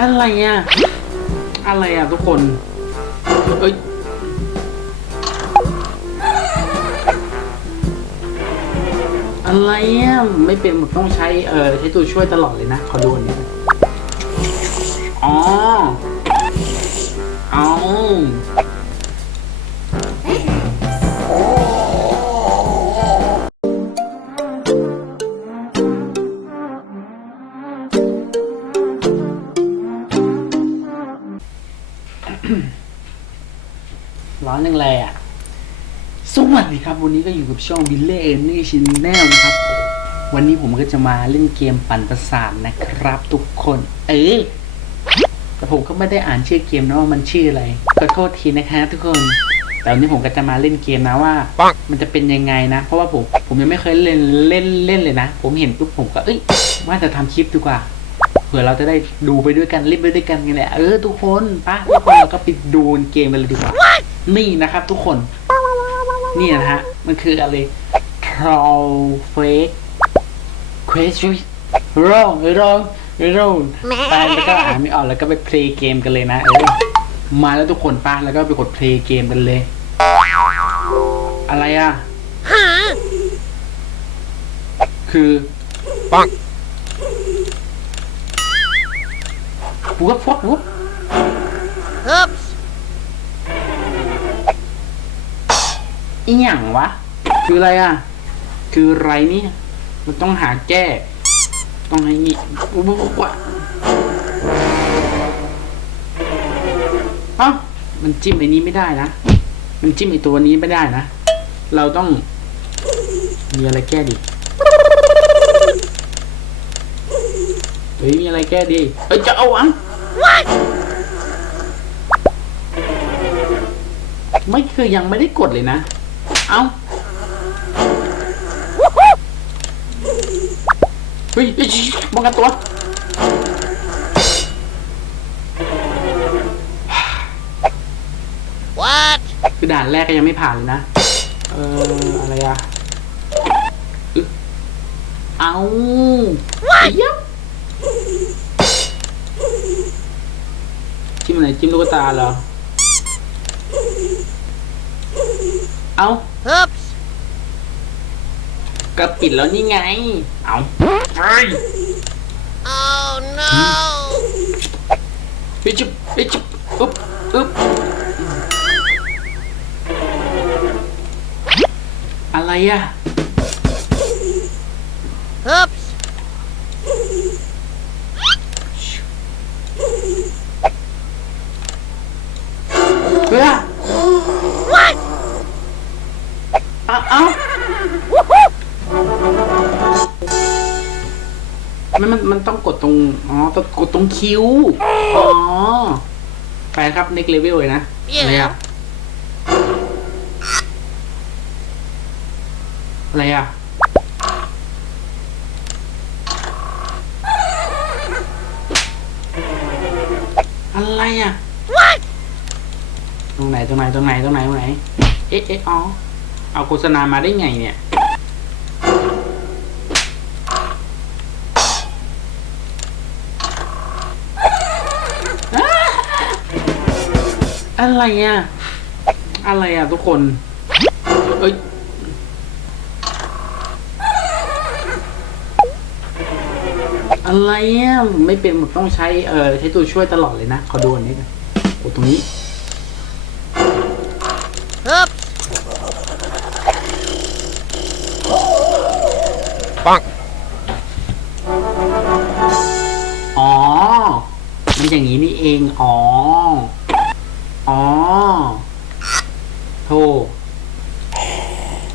อะไรอะ อะไรอะทุกคน เอ้ยอะไรอะไม่เป็นหมดต้องใช้เออใช้ตัวช่วยตลอดเลยนะขอดูอันนี้หน่ออ๋อเอา ร้อนยังไงอะ สวัสดีครับ วันนี้ก็อยู่กับช่อง v i l l a g e n y Channel นะครับ วันนี้ผมก็จะมาเล่นเกมปั่นประสาทนะครับ ทุกคน เออแต่ผมก็ไม่ได้อ่านชื่อเกมนะว่ามันชื่ออะไรขอโทษทีนะคะ ทุกคน แต่วันนี้ผมก็จะมาเล่นเกมนะว่า มันจะเป็นยังไงนะ เพราะว่าผมผมยังไม่เคยเล่นเล่นเล่นเลยนะ ผมเห็นปุ๊บผมก็เอ้ยว่าจะทำคลิปดีกว่าเผื่อเราจะได้ดูไปด้วยกันเล่นไปด้วยกันไงแหละเออทุกคนปะทุกคนเราก็ไปดูเกมกันเลยดีกว่านี่นะครับ ทุกคน นี่นะฮะ มันคืออะไร troll fake question wrong wrong wrong ไปแล้วก็อ่านไม่ออกแล้วก็ไป play เกมกันเลยนะเออมาแล้วทุกคนป้าแล้วก็ไปกด play เกมกันเลย อะไรอะคือปัง ปุ๊บปุ๊บปุ๊บ Oops. อีหยังวะ คืออะไรอะ คืออะไรเนี่ยมันต้องหาแก้ ต้องให้นี่ปุ๊บปุ๊บปุ๊บวะเอ้ามันจิ้มไอ้นี้ไม่ได้นะ มันจิ้มไอ้ตัวนี้ไม่ได้นะ เราต้องมีอะไรแก้ดิเฮ้ยมีอะไรแก้ดิเฮ้ยจะเอาอัง ไม่คือยังไม่ได้กดเลยนะ เอาเฮ้ยเฮ้ยป้องกันตัว What? คือด่านแรกก็ยังไม่ผ่านเลยนะ เอออะไรอะอึ๊ะเอาไอ้ยับ จิ้มอะไรจิ้มลูกตาเหรอ เอา Oops. ก็ปิดแล้วนี่ไง เอาเฮ้ย Oh no. ไปจุบไปจุบอึ๊บอึ๊บอะไรอะ Oops. เรงอ๋อต้องกดตรงคิวอ๋อไปครับ next level เลยนะอะไรอะอะไรอะอะไรอะ What? ตรงไหนตรงไหนตรงไหนตรงไหนตรงไหน เอ๊ะเอ๊ะอ๋อเอาโฆษณามาได้ไงเนี่ย อะไรอะ อะไรอะทุกคน เอ้ย อะไรอะผมไม่เป็นผมต้องใช้ เออใช้ตัวช่วยตลอดเลยนะ ขอดูอันนี้หน่อยกดตรงนี้ Oops. Bonk. อ๋อ มันอย่างนี้นี่เอง อ๋ออ๋อ โธ่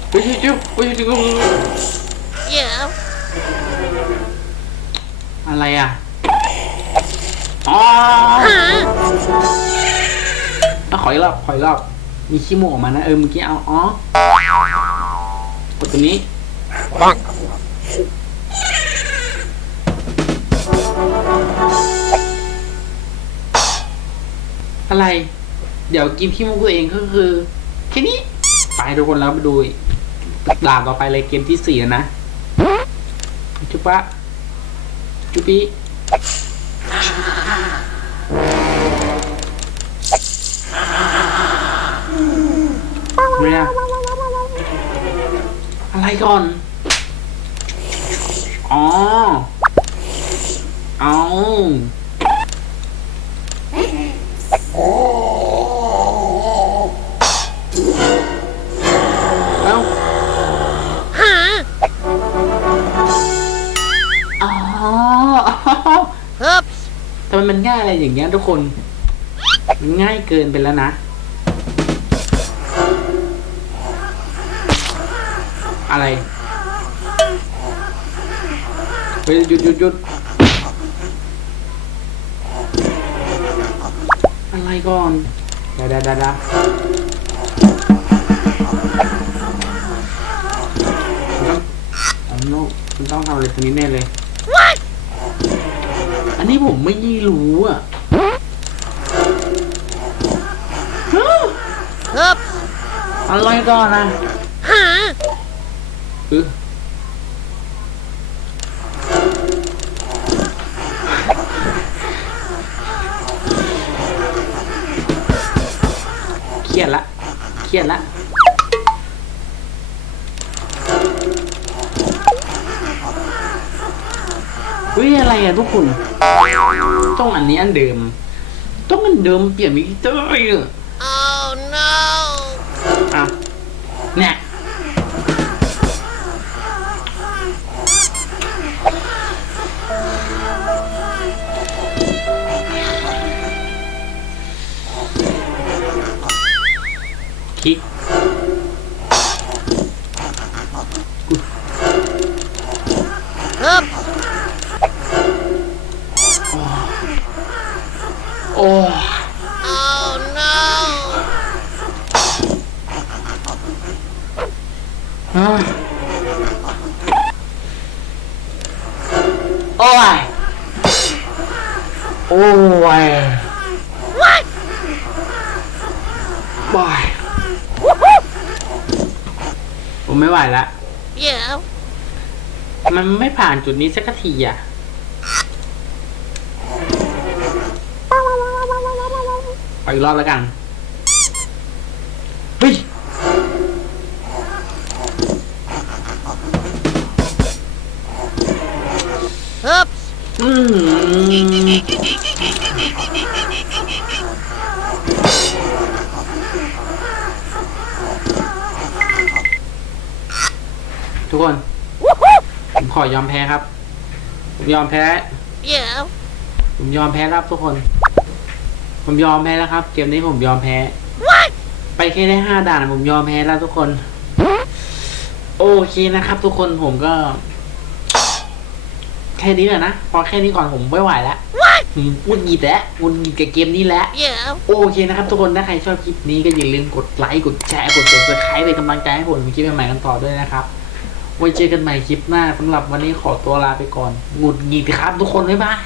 เฮ้ยจิ๊บเฮ้ยจิ๊บ Yeah. อะไรอะอ๋อ Huh? เอาขออีกรอบขออีกรอบมีขี้มูกออกมานะเออเมื่อกี้เอาอ๋อกดตัวนี้ Bonk. อะไร เดี๋ยวกินขี้มูกตัวเองก็คือ แค่นี้ไปทุกคนแล้วมาดูด่านต่อไปเลยเกมที่สี่นะจุปะจุปีเรียอะไรก่อน อ๋อ เอา Oh. มันง่ายอะไรอย่างเงี้ยทุกคนง่ายเกินไปแล้วนะ อะไรเฮ้ยหยุดหยุดหยุดอะไรก่อนเดี๋ยวเดี๋ยวเดี๋ยวเดี๋ยวมันต้องมันต้องมันต้องทำอะไรตรงนี้แน่เลย What อันนี้ผมไม่รู้อะฮึบอะไรก่อนนะหาเออเครียดละ เครียดละ เฮ้ยอะไรอะทุกคนต้องอันนี้อันเดิม ต้องอันเดิมเปลี่ยนมิเตอร์อะ Oh no อะเนี่ยคลิก อ้ Oh no อะโอ้ย โอ้ย What บายผมไม่ไหวละ เดี๋ยว มันไม่ผ่านจุดนี้สักทีอะ อีกรอบแล้วกัน เฮ้ยฮึบอืมทุกคน ผมขอยอมแพ้ครับ ผมยอมแพ้ เดี๋ยว ผมยอมแพ้ครับทุกคน ผมยอมแพ้แล้วครับ เกมนี้ผมยอมแพ้ What ไปแค่ได้ห้าด่านผมยอมแพ้แล้วทุกคน โอเคนะครับ ทุกคนผมก็ แค่นี้แหละนะ พอแค่นี้ก่อนผมไม่ไหวแล้ว What ผมพูดหยิดแล้วพูดหยิดกับเกมนี้แล้วเดี๋ยวโอเคนะครับ ทุกคนถ้าใครชอบคลิปนี้ก็อย่าลืมกดไลค์กดแชร์กด subscribe เป็นกำลังใจให้ผมมีคลิปใหม่ๆกันต่อด้วยนะครับไว้เจอกันใหม่คลิปหน้าสำหรับวันนี้ขอตัวลาไปก่อนหงุดหงิดครับ ทุกคนบ๊ายบาย